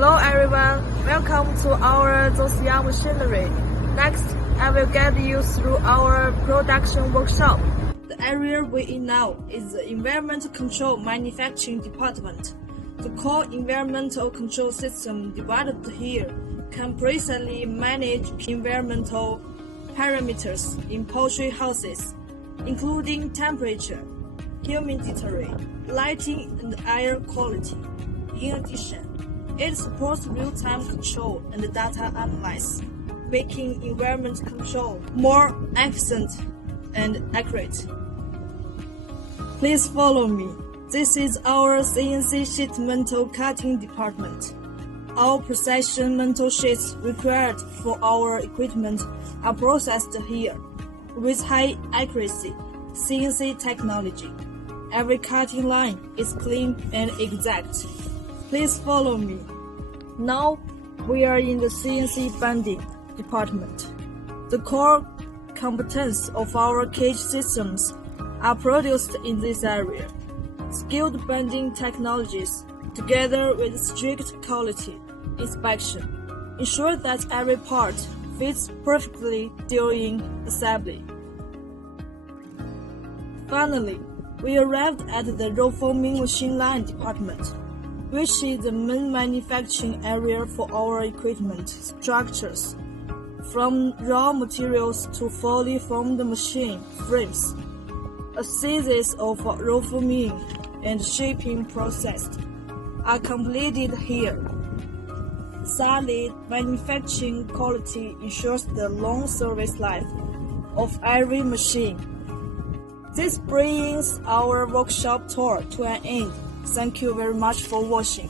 Hello everyone, welcome to our Zeusyang machinery. Next, I will guide you through our production workshop. The area we're in now is the Environmental Control Manufacturing Department. The core environmental control system developed here can precisely manage environmental parameters in poultry houses, including temperature, humidity, lighting, and air quality. In addition, it supports real-time control and data analysis, making environment control more efficient and accurate. Please follow me. This is our CNC sheet metal cutting department. All precision metal sheets required for our equipment are processed here with high accuracy CNC technology. Every cutting line is clean and exact. Please follow me. Now we are in the CNC bending department. The core competence of our cage systems are produced in this area. Skilled bending technologies, together with strict quality inspection, ensure that every part fits perfectly during assembly. Finally, we arrived at the roll forming machine line department, which is the main manufacturing area for our equipment structures, from raw materials to fully formed machine frames. A series of roll forming and shaping processes are completed here. Solid manufacturing quality ensures the long service life of every machine. This brings our workshop tour to an end. Thank you very much for watching.